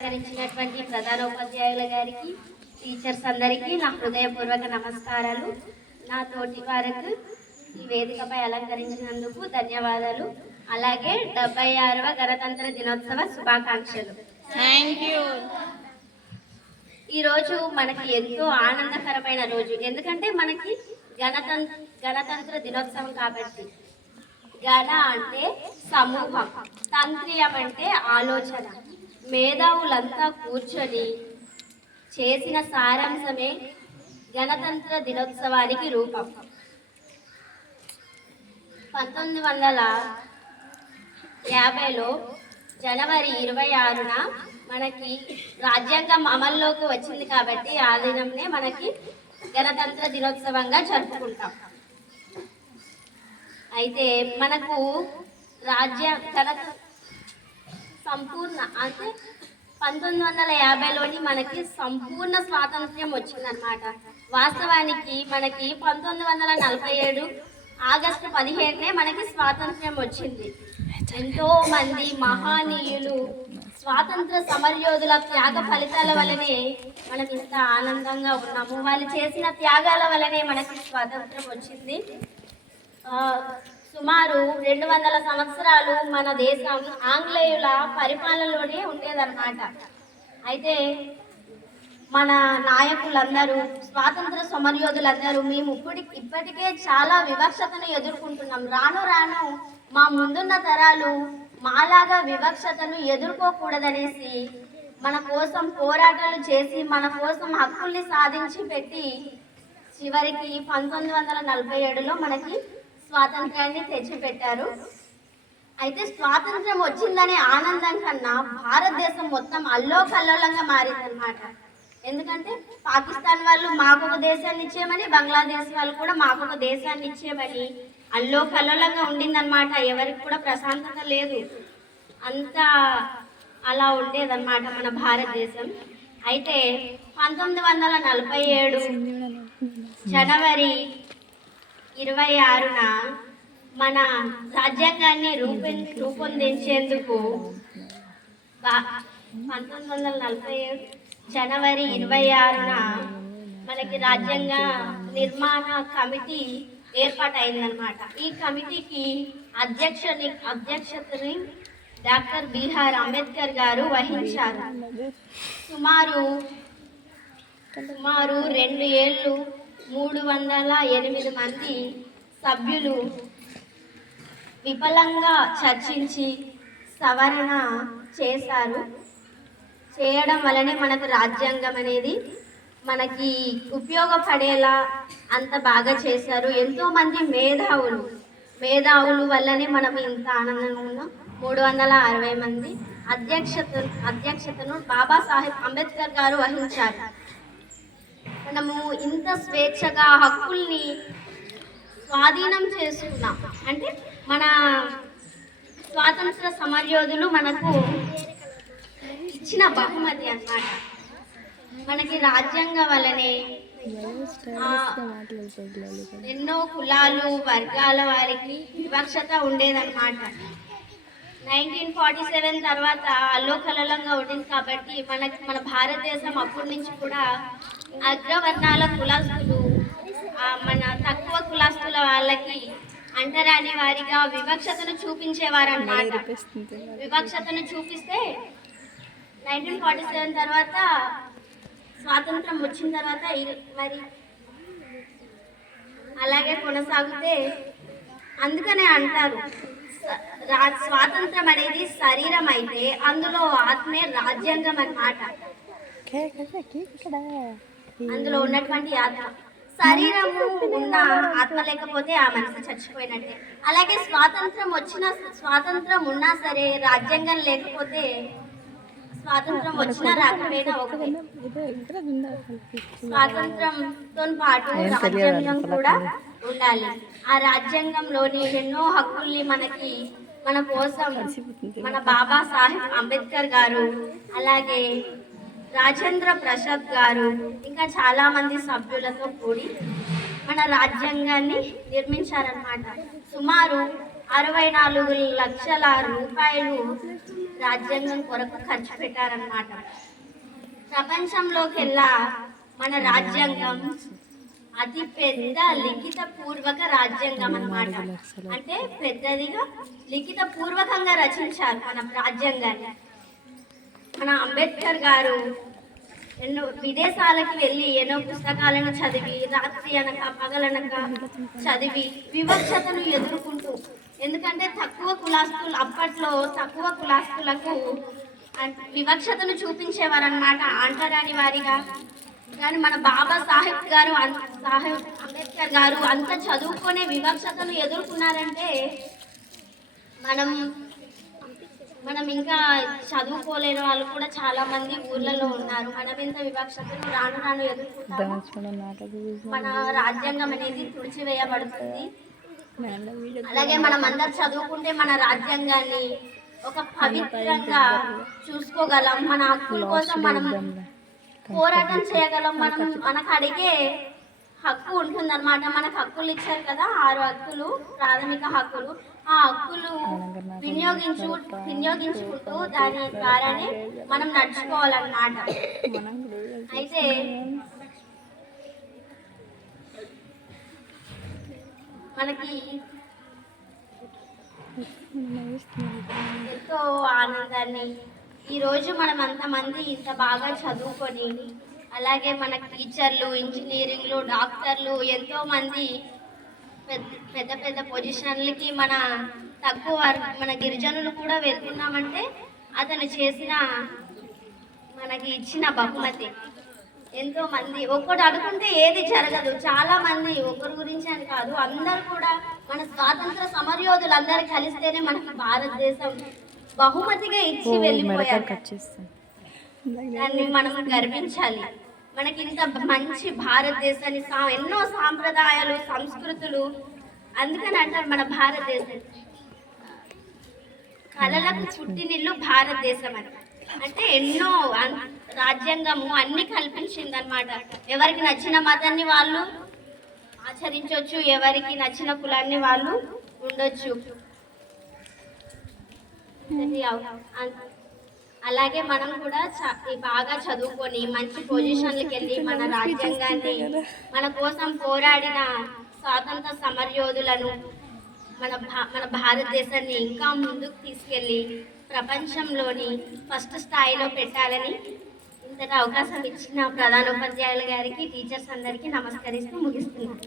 సహకరించినటువంటి ప్రధానోపాధ్యాయుల గారికి, టీచర్స్ అందరికీ నా హృదయపూర్వక నమస్కారాలు. నా తోటి వారికి ఈ వేదికపై అలంకరించినందుకు ధన్యవాదాలు. అలాగే 76వ గణతంత్ర దినోత్సవ శుభాకాంక్షలు. Thank you. ఈరోజు మనకి ఎంతో ఆనందకరమైన రోజు. ఎందుకంటే మనకి గణతంత్ర దినోత్సవం కాబట్టి. గణ అంటే సమూహం, తంత్రియం అంటే ఆలోచన. మేధావులంతా కూర్చొని చేసిన సారాంశమే గణతంత్ర దినోత్సవానికి రూపం. 1950లో జనవరి 26న మనకి రాజ్యాంగం అమల్లోకి వచ్చింది కాబట్టి ఆ దినంనే మనకి గణతంత్ర దినోత్సవంగా జరుపుకుంటాం. అయితే మనకు సంపూర్ణ అంటే 1950లోని మనకి సంపూర్ణ స్వాతంత్ర్యం వచ్చిందనమాట. వాస్తవానికి మనకి 1947 ఆగస్టు 15నే మనకి స్వాతంత్ర్యం వచ్చింది. ఎంతో మంది మహానీయులు స్వాతంత్ర సమరయోధుల త్యాగ ఫలితాల వల్లనే మనం ఇంత ఆనందంగా ఉన్నాము. వాళ్ళు చేసిన త్యాగాల వల్లనే మనకి స్వాతంత్ర్యం వచ్చింది. సుమారు 200 సంవత్సరాలు మన దేశం ఆంగ్లేయుల పరిపాలనలోనే ఉండేదన్నమాట. అయితే మన నాయకులందరూ, స్వాతంత్ర సమరయోధులందరూ మేము ఇప్పటికే చాలా వివక్షతను ఎదుర్కొంటున్నాం. రాను రాను మా ముందున్న తరాలు మాలాగా వివక్షతను ఎదుర్కోకూడదనేసి మన కోసం పోరాటాలు చేసి మన కోసం హక్కుల్ని సాధించి పెట్టి చివరికి 1947లో మనకి స్వాతంత్ర్యాన్ని తెచ్చిపెట్టారు. అయితే స్వాతంత్ర్యం వచ్చిందనే ఆనందం కన్నా భారతదేశం మొత్తం అల్లోకల్లోలంగా మారిందనమాట. ఎందుకంటే పాకిస్తాన్ వాళ్ళు మాకొక దేశాన్ని ఇచ్చేయమని, బంగ్లాదేశ్ వాళ్ళు కూడా మాకొక దేశాన్ని ఇచ్చేయమని అల్లోకల్లోలంగా ఉండిందనమాట. ఎవరికి కూడా ప్రశాంతత లేదు. అంతా అలా ఉండేదన్నమాట మన భారతదేశం. అయితే 1947 జనవరి 26న మన రాజ్యాంగాన్ని రూపొందించేందుకు 1947 జనవరి 26న మనకి రాజ్యాంగ నిర్మాణ కమిటీ ఏర్పాటైందనమాట. ఈ కమిటీకి అధ్యక్షతని డాక్టర్ బిఆర్ అంబేద్కర్ గారు వహించారు. సుమారు 2 ఏళ్ళు 308 మంది సభ్యులు విపులంగా చర్చించి సవరణ చేయడం వల్లనే మనకు రాజ్యాంగం అనేది మనకి ఉపయోగపడేలా అంత బాగా చేశారు. ఎంతోమంది మేధావులు వల్లనే మనం ఇంత ఆనందంగా ఉన్నాం. 360 మంది అధ్యక్షతను బాబాసాహెబ్ అంబేద్కర్ గారు వహించారు. మనము ఇంత స్వేచ్ఛగా హక్కుల్ని స్వాధీనం చేసుకున్నాం అంటే మన స్వాతంత్ర సమరయోధులు మనకు ఇచ్చిన బహుమతి అన్నమాట. మనకి రాజ్యాంగం వల్లనే ఎన్నో కులాలు వర్గాల వారికి వివక్షత ఉండేదన్నమాట. 1947 తర్వాత అల్లోకల్లోలంగా ఉండింది కాబట్టి మన భారతదేశం అప్పటి నుంచి కూడా అగ్రవర్ణాల కులాస్తులు మన తక్కువ కులాస్తుల వాళ్ళకి అంటరాని వారిగా వివక్షతను చూపించేవారన్నమాట. వివక్షతను చూపిస్తే 1947 తర్వాత స్వాతంత్రం వచ్చిన తర్వాత మరి అలాగే కొనసాగితే అందుకనే అంటారు స్వాతంత్రం అనేది శరీరం అయితే అందులో ఆత్మే రాజ్యాంగం అన్నమాట. అందులో ఉన్నటువంటి ఆత్మ, శరీరము ఉన్న ఆత్మ లేకపోతే ఆ మనసు చచ్చిపోయినట్టే. అలాగే స్వాతంత్రం ఉన్నా సరే రాజ్యాంగం లేకపోతే స్వాతంత్రం వచ్చినా రాకపోయినా ఒకటే. స్వాతంత్రంతో పాటు రాజ్యాంగం కూడా ఉండాలి. ఆ రాజ్యాంగంలోని ఎన్నో హక్కుల్ని మన కోసం మన బాబాసాహెబ్ అంబేద్కర్ గారు, అలాగే రాజేంద్ర ప్రసాద్ గారు, ఇంకా చాలా మంది సభ్యులతో కూడి మన రాజ్యాంగాన్ని నిర్మించారన్నమాట. సుమారు 64 లక్షల రూపాయలు రాజ్యాంగం కొరకు ఖర్చు పెట్టారన్నమాట. ప్రపంచంలోకెల్లా మన రాజ్యాంగం అతి పెద్ద లిఖిత పూర్వక రాజ్యాంగం అన్నమాట. అంటే పెద్దదిగా లిఖిత పూర్వకంగా రచించారు మన రాజ్యాంగాన్ని. మన అంబేద్కర్ గారు ఎన్నో విదేశాలకు వెళ్ళి ఎన్నో పుస్తకాలను చదివి రాత్రి అనక పగలనక చదివి వివక్షతను ఎదుర్కొంటూ, ఎందుకంటే తక్కువ కులాస్తులు అప్పట్లో తక్కువ కులాస్తులకు వివక్షతను చూపించేవారన్నమాట అంటరాని వారిగా. కానీ మన బాబా సాహెబ్ గారు అంబేద్కర్ గారు అంత చదువుకునే వివక్షతను ఎదుర్కొన్నారంటే మనం ఇంకా చదువుకోలేని వాళ్ళు కూడా చాలా మంది ఊర్లలో ఉన్నారు. మనం ఎంత వివక్షతను రాను ఎదుర్కొంటాము. మన రాజ్యాంగం అనేది తుడిచివేయబడుతుంది. అలాగే మనం అందరు చదువుకుంటే మన రాజ్యాంగాన్ని ఒక పవిత్రంగా చూసుకోగలం. మన హక్కుల కోసం మనం పోరాటం చేయగలం. మనకు అడిగే హక్కు ఉంటుందన్నమాట. మనకు హక్కులు ఇచ్చారు కదా, 6 హక్కులు, ప్రాథమిక హక్కులు. ఆ హక్కులు వినియోగించుకుంటూ దాని ద్వారానే మనం నడుచుకోవాలన్నమాట. అయితే మనకి ఎంతో ఆనందాన్ని ఈరోజు మనం అంతమంది ఇంత బాగా చదువుకొని, అలాగే మన టీచర్లు, ఇంజనీరింగ్లు, డాక్టర్లు ఎంతోమంది పెద్ద పెద్ద పొజిషన్లకి మన మన గిరిజనులు కూడా వెళ్తున్నామంటే అతను చేసిన మనకి ఇచ్చిన బహుమతి. ఎంతోమంది ఒక్కటి అడుగుంటే ఏది జరగదు. చాలా మంది ఒకరి గురించి అని కాదు, అందరూ కూడా మన స్వాతంత్ర సమరయోధులు అందరూ కలిస్తేనే మనకి భారతదేశం బహుమతిగా ఇచ్చి వెళ్ళిపోయారు. దాన్ని మనం గర్వించాలి. మనకి ఇంత మంచి భారతదేశాన్ని ఎన్నో సాంప్రదాయాలు, సంస్కృతులు. అందుకని అంటారు మన భారతదేశం కళలకు పుట్టినిల్లు భారతదేశం అని. అంటే ఎన్నో రాజ్యాంగము అన్ని కల్పించింది అన్నమాట. ఎవరికి నచ్చిన మతాన్ని వాళ్ళు ఆచరించవచ్చు, ఎవరికి నచ్చిన కులాన్ని వాళ్ళు ఉండొచ్చు. అలాగే మనం కూడా బాగా చదువుకొని మంచి పొజిషన్లకు వెళ్ళి మన రాజ్యాంగాన్ని, మన కోసం పోరాడిన స్వాతంత్ర సమరయోధులను, మన భారతదేశాన్ని ఇంకా ముందుకు తీసుకెళ్ళి ప్రపంచంలోని ఫస్ట్ స్థాయిలో పెట్టాలని ఇంతగా అవకాశం ఇచ్చిన ప్రధానోపాధ్యాయుల గారికి, టీచర్స్ అందరికీ నమస్కరిస్తూ ముగిస్తున్నాను.